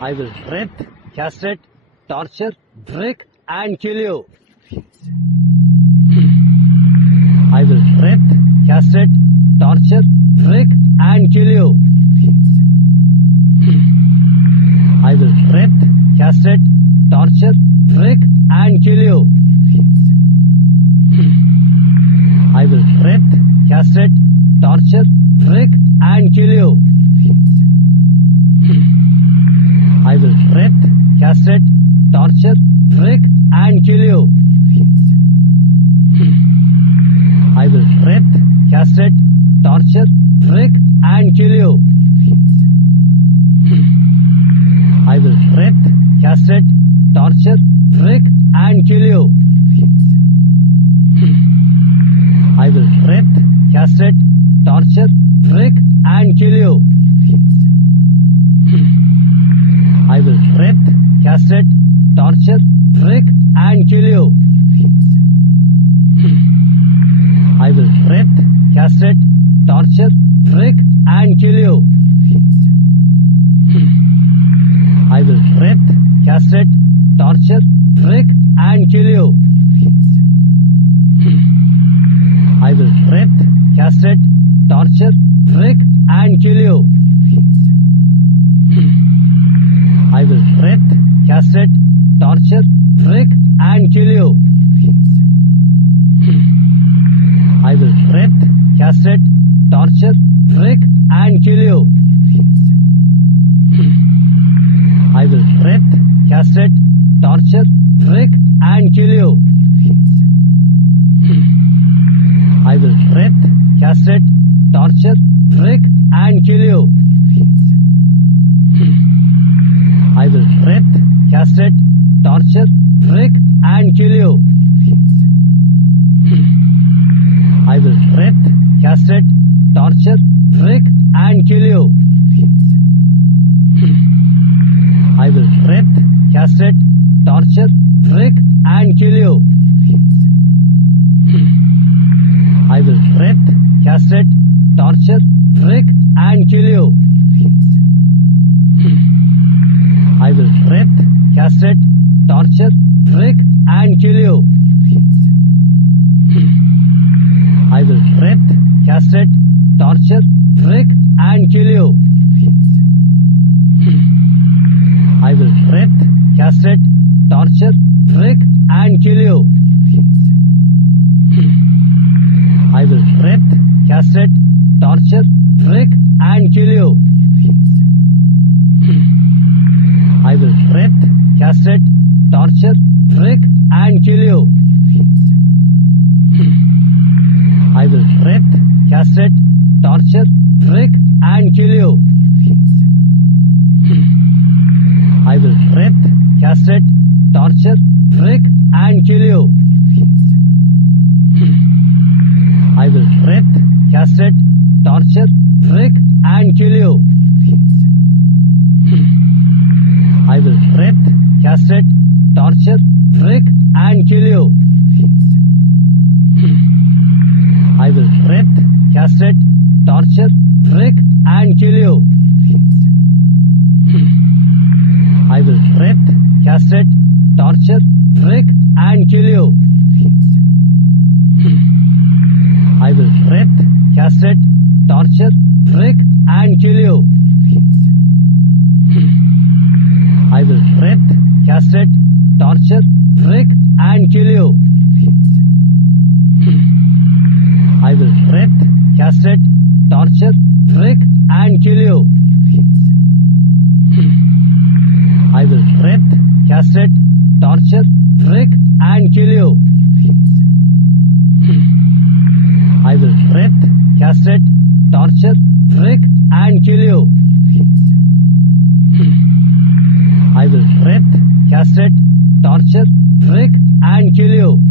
I will rape, castrate, torture, break, and kill you. I will rape, castrate, torture, break, and kill you. I will rape, castrate, torture, break, and kill you. I will rape, castrate, torture, break, and kill you. I will rape, castrate, torture, break, and kill you. I will rape, castrate, torture, break, and kill you. I will rape, castrate, torture, break, and kill you. I will rape, castrate, torture, break, and kill you. I will rape, castrate, torture, break, and kill you. I will rape, castrate, torture, break, and kill you. I will rape, castrate, torture, break, and kill you. I will rape, castrate, torture, break, and kill you. I will rape, castrate, torture, break, and kill you. I will rape, castrate, torture, break, and kill you. I will rape, castrate, torture, break, and kill you. I will rape, castrate, torture, break, and kill you. I will rape, castrate, torture, break, and kill you. I will rape, castrate, torture, break, and kill you. I will rape, castrate, torture, break, and kill you. I will rape, castrate, torture, break, and kill you. I will rape, castrate, torture, break, and kill you. I will rape, castrate, torture, break, and kill you. I will rape, castrate, torture, break, and kill you. I will rape, castrate, torture, break, and kill you. I will rape, castrate, torture, break, and kill you. I will rape, castrate, torture, break, and kill you. I will rape, castrate, torture, break, and kill you. I will rape, castrate, torture, break, and kill you. I will rape, castrate, torture, break, and kill you. I will rape, castrate, torture, break, and kill you. I will rape, castrate, torture, break, and kill you. I will rape, castrate, torture, break, and kill you. I will rape, castrate, torture, break, and kill you. I will rape, castrate, torture, break, and kill you. I will rape, castrate, torture, break, and kill you. I will rape, castrate, torture, break, and kill you. I will rape, castrate, torture, break, and kill you.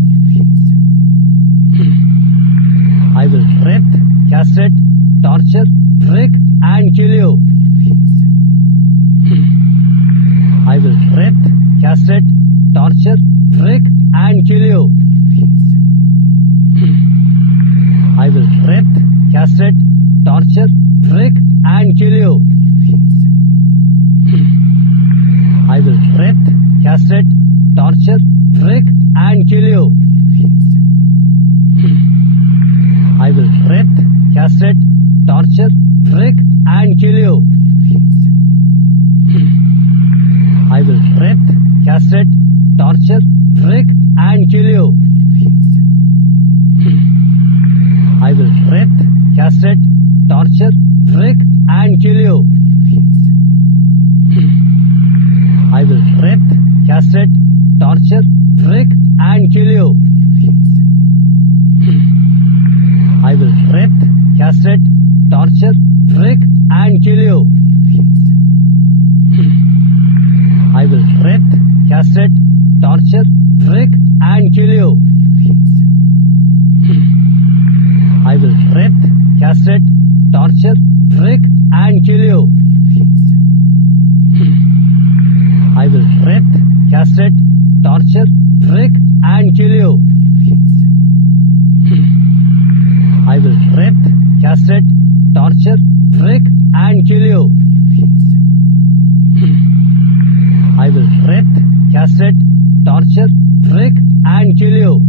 I will rape, castrate, torture, break, and kill you. I will rape, castrate, torture, break, and kill you. I will rape, castrate, torture, break, and kill you. and kill you. I will rape, castrate, torture, trick and kill you. I will rape, castrate, torture, trick and kill you. I will rape, castrate, torture, trick and kill you. I will rape, castrate, torture, trick and kill you. I will rape, castrate, torture, trick and kill you. I will rape, castrate, torture, trick and kill you. I will rape, castrate, torture, trick and kill you. I will rape, castrate, torture, trick and kill you. I will rape, castrate, torture, trick and kill you. I will rape, castrate, torture, trick and kill you.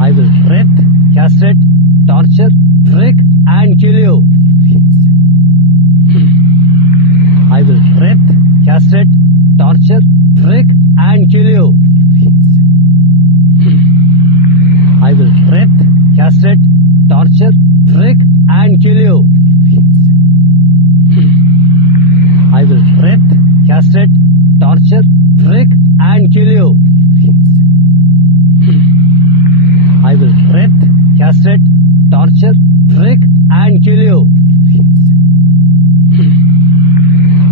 I will rape, castrate, torture, trick and kill you. I will rape, castrate, torture, trick and kill you. I will rape, castrate, torture, trick and kill you. I will rape, castrate, torture, trick and kill you. I will rape, castrate, torture, trick and kill you.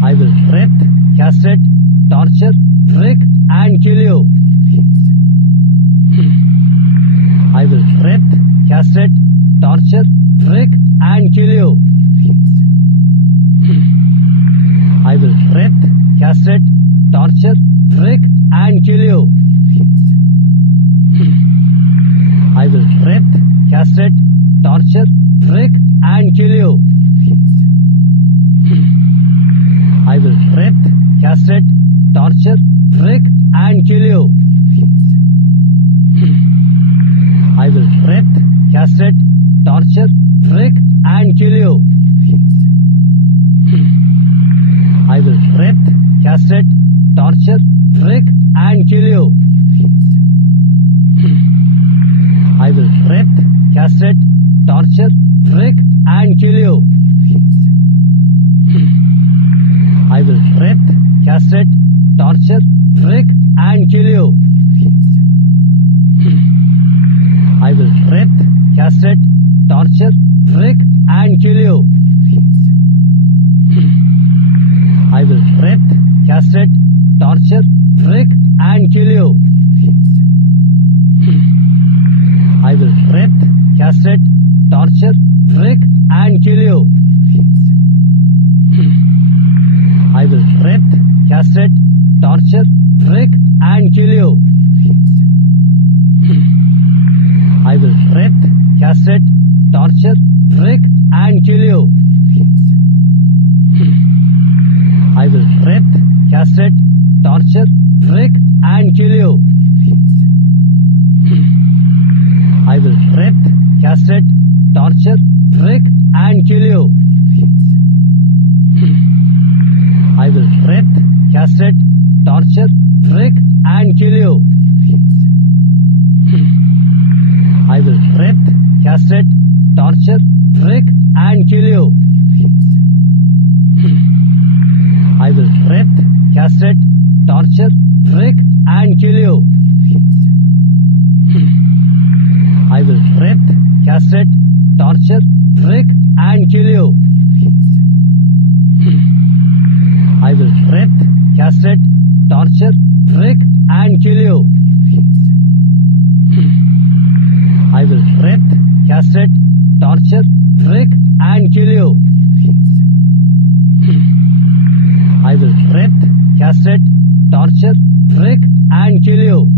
I will rape, castrate, torture, trick and kill you. I will rape, castrate, torture, trick and kill you. I will rape, castrate, torture, trick and kill you. I will rape, castrate, torture, trick and kill you. I will rape, castrate, torture, trick and kill you. I will rape, castrate, torture, trick and kill you. I will rape, castrate, torture, trick and kill you. I will rape, castrate, torture, trick and kill you. I will rape, castrate, torture, trick and kill you. I will rape, castrate, torture, trick and kill you. I will rape, castrate, torture, trick and kill you. I will rape, castrate, torture, trick and kill you. I will rape, castrate, torture, trick and kill you. I will rape, castrate, torture, trick and kill you. I will rape, castrate, torture, trick and kill you. I will rape, castrate, torture, trick and kill you. I will rape, castrate, torture, trick and kill you. I will rape, castrate, torture, trick and kill you. I will rape, castrate, torture, trick and kill you. I will rape, castrate, torture, trick and kill you. I will rape, castrate, torture, trick and kill you. I will rape, castrate, torture, trick and kill you. I will rape, castrate, torture, trick and kill you.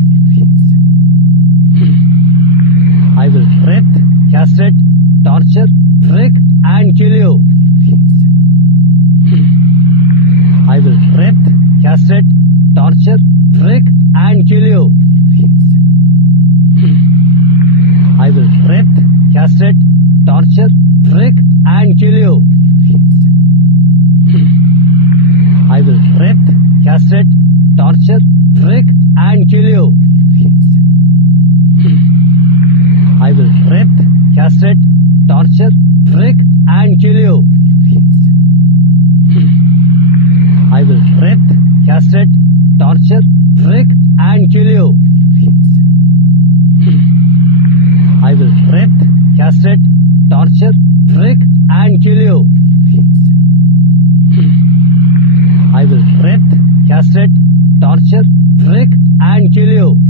castrate, torture, trick and kill you. I will rape, castrate, torture, trick and kill you. I will rape, castrate, torture, trick and kill you. I will rape, castrate, torture, trick and kill you. I will rape, castrate, torture, trick and kill you.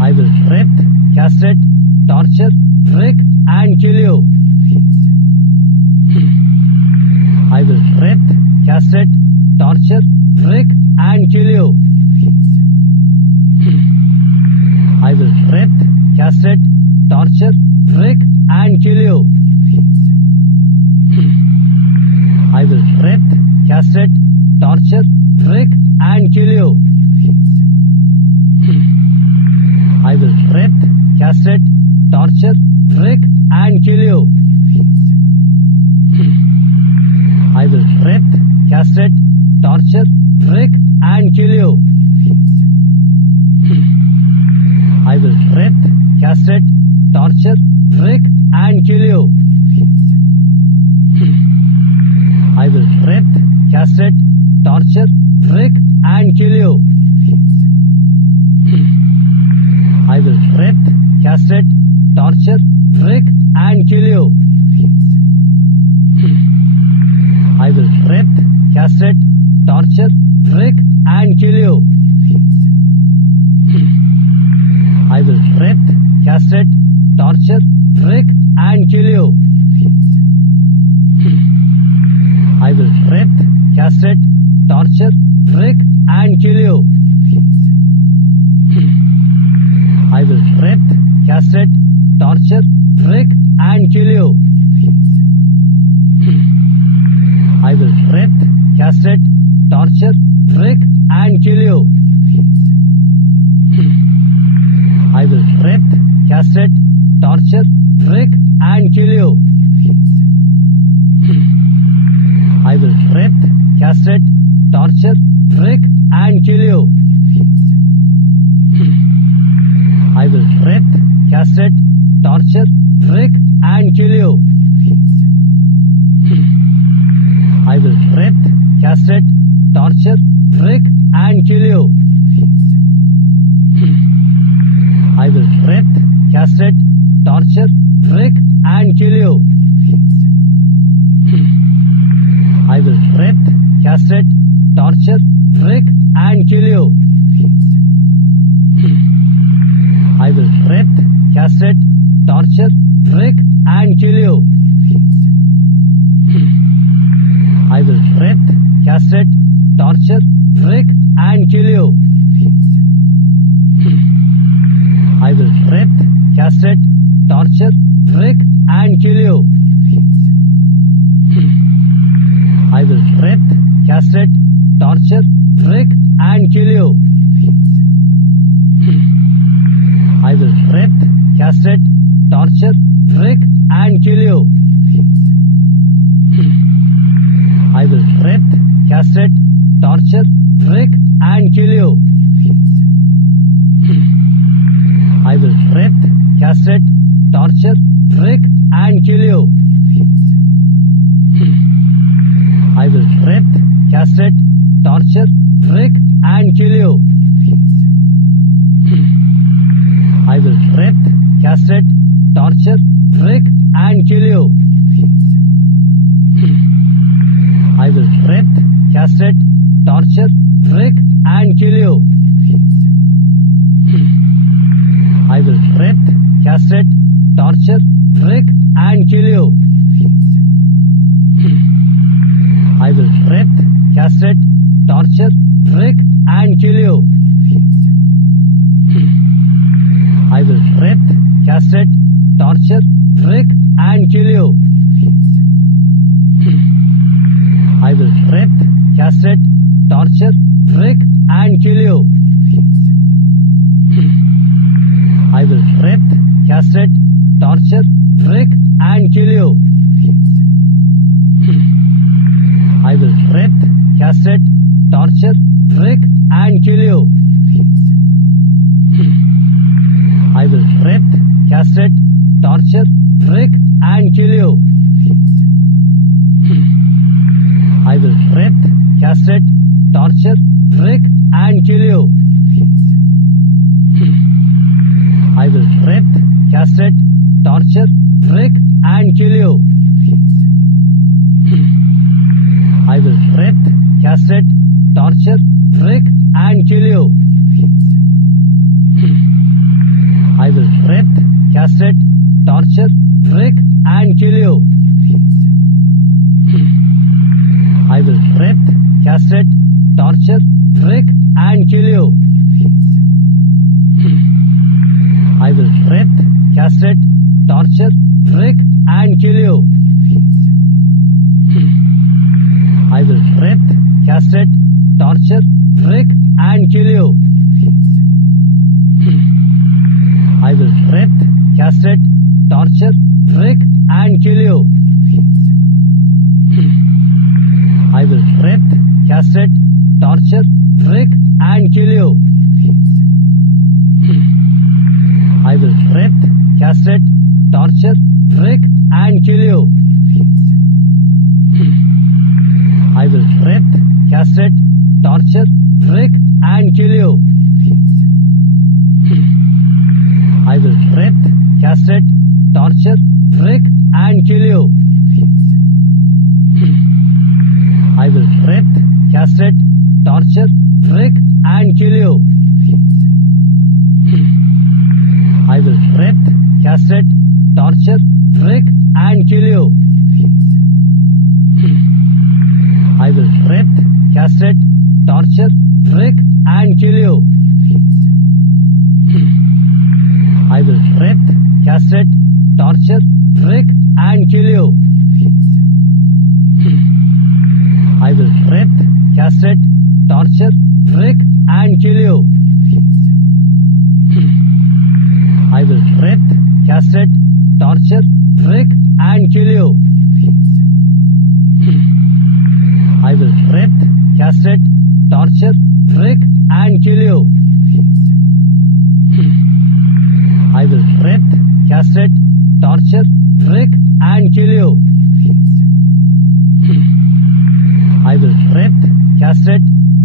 I will rape, castrate, torture, trick and kill you. I will rape, castrate, torture, trick and kill you. I will rape, castrate, torture, trick and kill you. I will rape, castrate, torture, trick and kill you. I will rape, castrate, torture, trick and kill you. I will rape, castrate, torture, trick and kill you. I will rape, castrate, torture, trick and kill you. I will rape, castrate, torture, trick and kill you. I will rape, castrate, torture, trick and kill you. I will rape, castrate, torture, trick and kill you. I will rape, castrate, torture, trick and kill you. I will rape, castrate, torture, trick and kill you. I will rape, castrate, torture, trick and kill you. I will rape, castrate, torture, trick and kill you. I will rape, castrate, torture, trick and kill you. I will rape, castrate, torture, trick and kill you. I will rape, castrate, torture, trick and kill you. I will rape, castrate, torture, trick and kill you. I will rape, castrate, torture, trick and kill you. I will rape, castrate, torture, trick and kill you. I will rape, castrate, torture, trick and kill you. I will rape, castrate, torture, trick and kill you. I will rape, castrate, torture, trick and kill you. I will rape, castrate, torture, trick and kill you. I will rape, castrate, torture, trick and kill you. I will rape, castrate, torture, trick and kill you. I will rape, castrate, torture, trick and kill you. I will rape, castrate, torture, trick and kill you. I will rape, castrate, torture, trick and kill you. I will rape, castrate, torture, trick and kill you. I will rape, castrate, torture, trick and kill you. I will rape, castrate, torture, trick and kill you. I will rape, castrate, torture, trick and kill you. I will rape, castrate, torture, trick and kill you. I will rape, castrate, torture, trick and kill you. I will rape, I will rape, castrate, torture, trick and kill you. I will rape, castrate, torture, trick and kill you. I will rape, castrate, torture, trick and kill you. I will rape, castrate, torture, trick and kill you. I will rape, castrate, torture, trick and kill you. I will rape, castrate, torture, trick and kill you. I will rape, castrate, torture, trick and kill you. I will rape, castrate, torture, trick and kill you. I will rape, castrate, torture, trick and kill you. I will rape, castrate, torture, trick and kill you. I will rape, castrate, torture, trick and kill you. I will rape, castrate, torture, trick and kill you. I will rape, castrate, torture, trick and kill you. I will rape, castrate, torture, trick and kill you. I will rape, castrate, torture, trick and kill you. I will rape, castrate, torture, trick and kill you. I will rape, castrate, torture, trick and kill you. I will rape, castrate, torture, trick and kill you. I will rape, castrate, torture, trick and kill you. I will rape, castrate, torture, trick and kill you. I will rape, castrate, torture, trick and kill you. I will rape, castrate,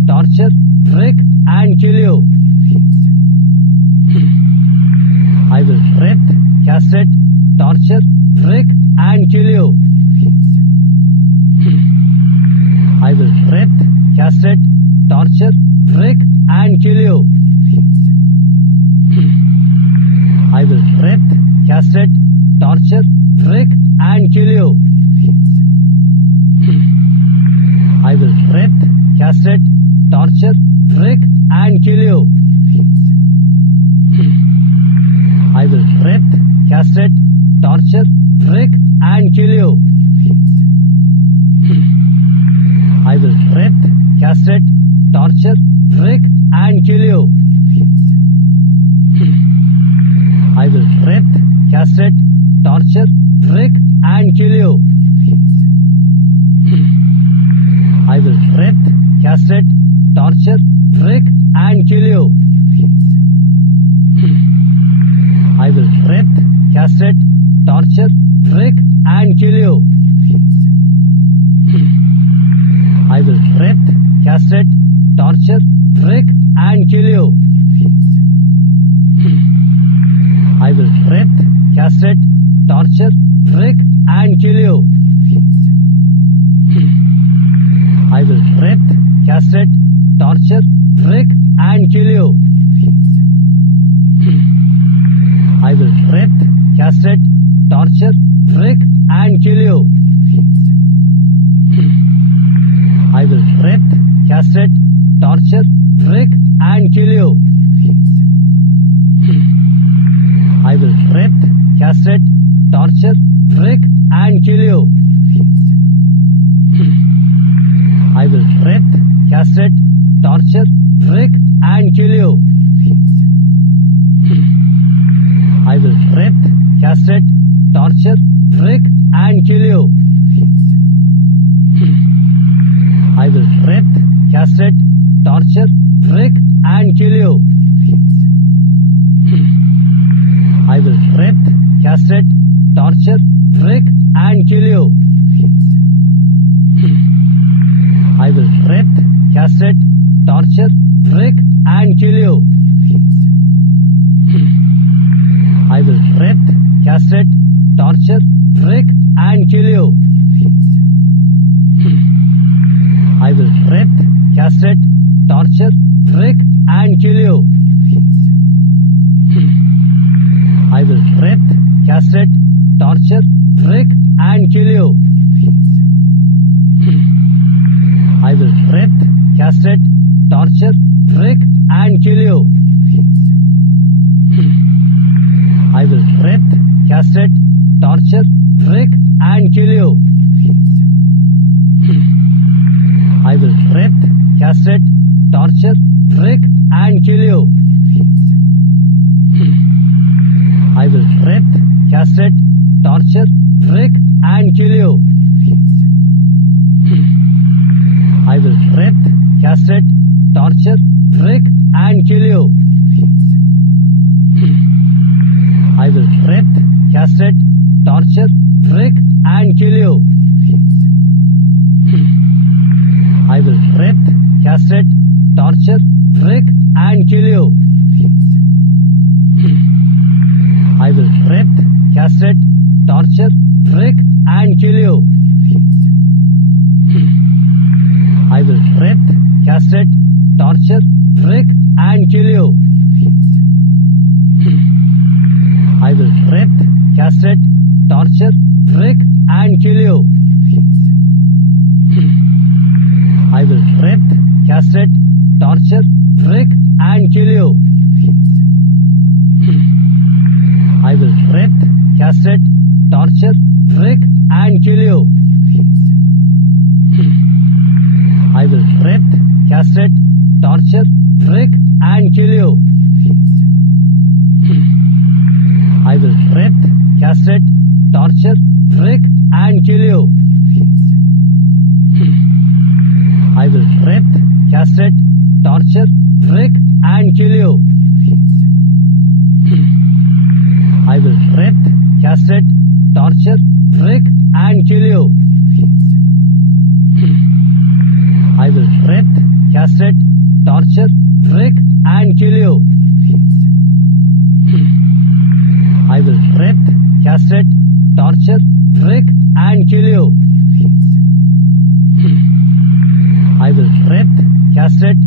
torture, trick and kill you. I will rape, castrate, torture, trick and kill you. I will rape, castrate, torture, trick and kill you. I will rape, castrate, torture, trick and kill you. I will rape, castrate, torture, trick and kill you. I will rape, castrate, torture, trick and kill you. I will rape, castrate, torture, trick and kill you. I will rape, castrate, torture, trick and kill you. I will rape, castrate, torture, trick and kill you. I will rape, castrate, torture, trick and kill you. I will rape, castrate, torture, trick and kill you. I will rape, castrate, torture, trick and kill you. I will rape, castrate, torture, trick and kill you. I will rape, castrate, torture, trick and kill you. I will rape, castrate, torture, trick and kill you. I will rape, castrate, torture, trick and kill you. I will rape, castrate, torture, trick and kill you. I will rape, castrate, torture, trick and kill you. I will rape, castrate, torture, trick and kill you. castrate, torture, prick and kill you. I will rape, castrate, torture, prick and kill you. I will rape, castrate, torture, prick and kill you. I will rape, castrate, torture, prick and kill you. I will rape, castrate, torture, prick and kill you. I will rape, castrate, torture, prick and kill you. I will rape, castrate, torture, prick and kill you. I will rape, castrate, torture, prick and kill you. I will rape, castrate, torture, prick and kill you. I will rape, castrate, torture, prick and kill you. I will rape, castrate, torture, prick and kill you. I will rape, castrate, torture, prick and kill you. I will rape, castrate, torture, prick and kill you. I will rape, castrate, torture, prick and kill you. I will rape, castrate, torture, prick and kill you. I will rape, castrate, torture, prick and kill you. I will rape, castrate, torture, prick and kill you. I will rape, castrate, torture, prick and kill you. I will rape, castrate, torture, prick and kill you. I will rape, castrate, torture, prick and kill you. I will rape, castrate, torture, prick and kill you. I will rape, castrate, torture, prick and kill you. I will rape, castrate, torture, prick and kill you. I will rape, castrate,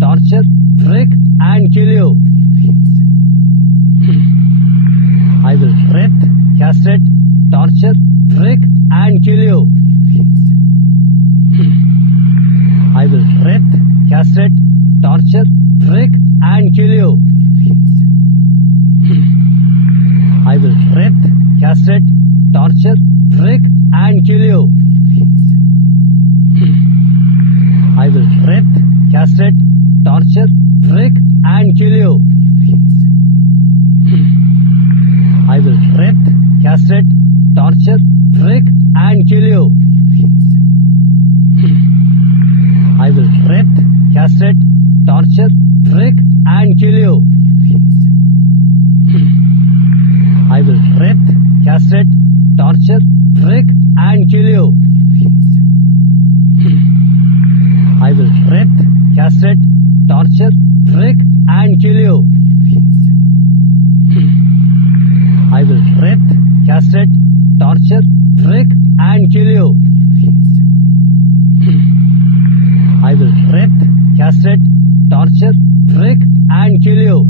torture, prick and kill you. I will rape, castrate, torture, prick and kill you. I will rape, castrate, torture, prick and kill you. I will rape, castrate, torture, prick and kill you. I will rape, castrate, torture, prick and kill you. I will rape, castrate, torture, prick and kill you. I will rape, castrate, torture, prick and kill you. I will rape, castrate, torture, prick and kill you. I will rape, castrate, torture, prick and kill you. I will rape, castrate, torture, prick and kill you.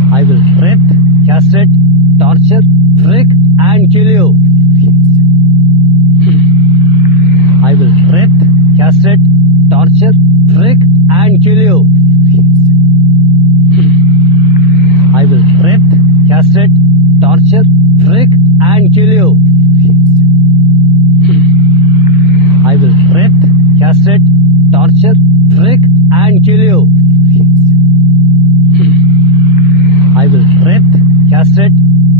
I will rape, castrate, torture, prick and kill you. I will rape, castrate, torture, prick and kill you. I will rape, castrate, torture, prick and kill you. I will rape, castrate, torture, prick and kill you. I will rape, castrate,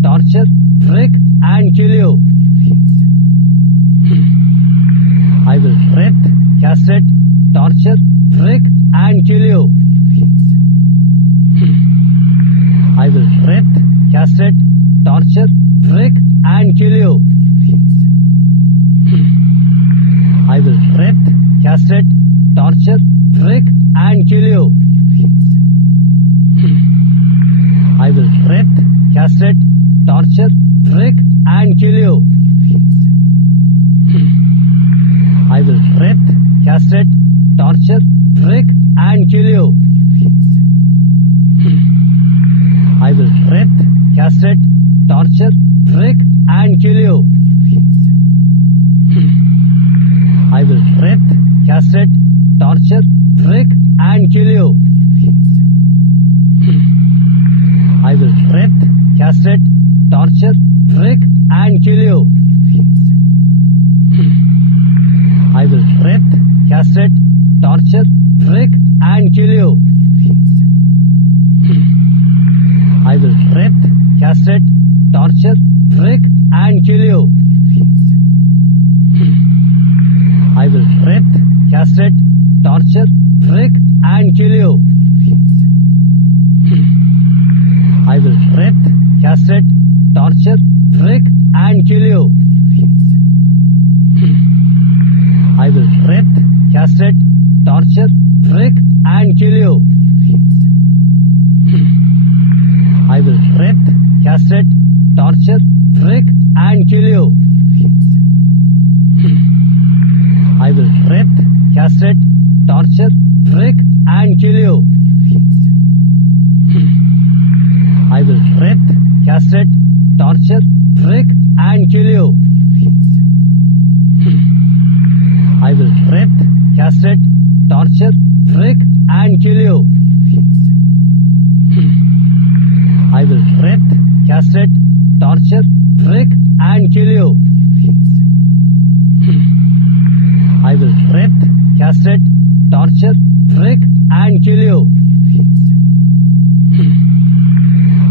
torture, prick and kill you. I will rape, castrate, torture, prick and kill you. I will rape, castrate, torture, prick and kill you. I will rape, castrate, torture, trick and kill you. I will rape, castrate, torture, trick and kill you. I will rape, castrate, torture, trick and kill you. I will rape, castrate, torture, trick and kill you. I will rape, castrate, torture, trick and kill you. I will rape, castrate, torture, trick and kill you. I will rape, castrate, torture, trick and kill you. I will rape, castrate, torture, trick and kill you. I will rape, castrate, torture, trick and kill you. I will rape, castrate, torture, trick and kill you. I will rape, castrate, torture, trick and kill you. I will rape, castrate, torture, trick and kill you. I will rape, castrate, torture, trick and kill you. I will rape, castrate, torture, trick and kill you. I will rape, castrate, torture, trick and kill you. I will rape, castrate, torture, trick and kill you. I will rape, castrate, torture, trick and kill you. I will rape, castrate, torture, trick and kill you.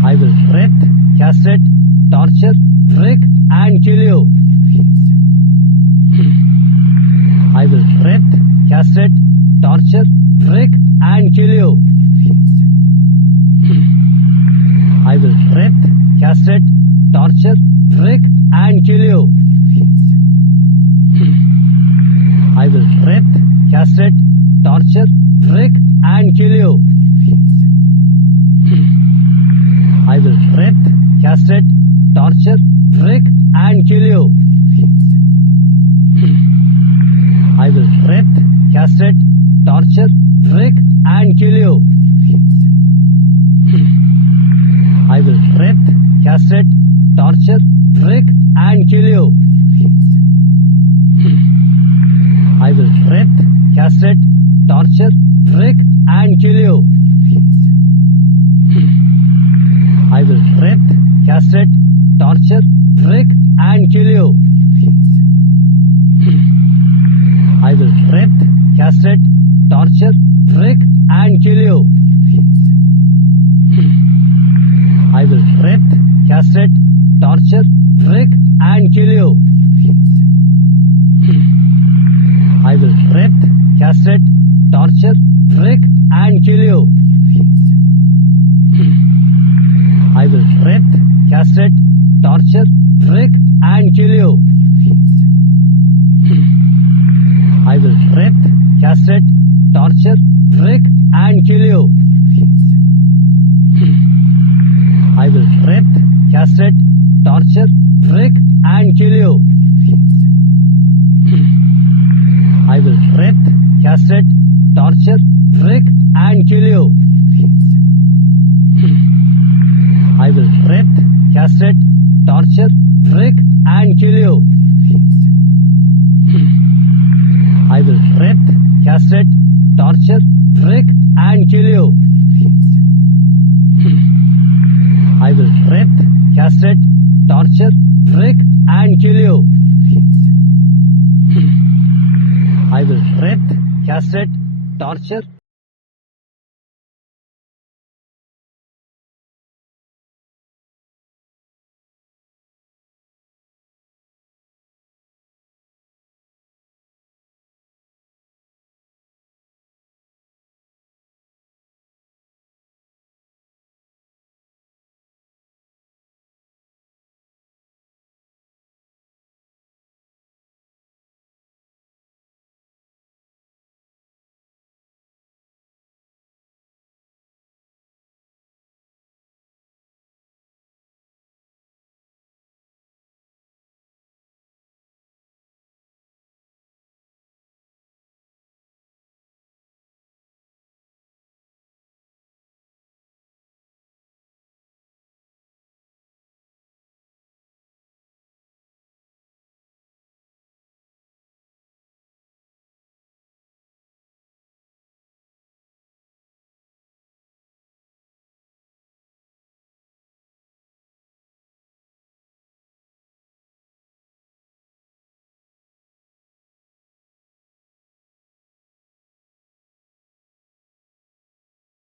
I will rape, castrate, torture, trick and kill you. I will rape, castrate, torture, trick and kill you. I will rape, castrate, torture, trick and kill you. I will rape, castrate, torture, trick and kill you. I will rape, castrate, torture, trick and kill you. I will rape, castrate, torture, trick and kill you. I will rape, castrate, torture, trick and kill you. I will rape, castrate, torture, trick and kill you. I will rape, castrate, torture, trick and kill you. I will rape, castrate, torture, trick and kill you. I will rape, castrate, torture, trick and kill you. I will rape, castrate, torture, trick and kill you. I will rape, castrate, torture, trick and kill you. I will rape, castrate, torture, trick and kill you. I will rape, castrate, torture, trick and kill you. I will rape, castrate, torture, trick and kill you. I will rape, castrate, torture, trick and kill you. I will rape, castrate, torture, trick and kill you. I will rape, castrate, torture,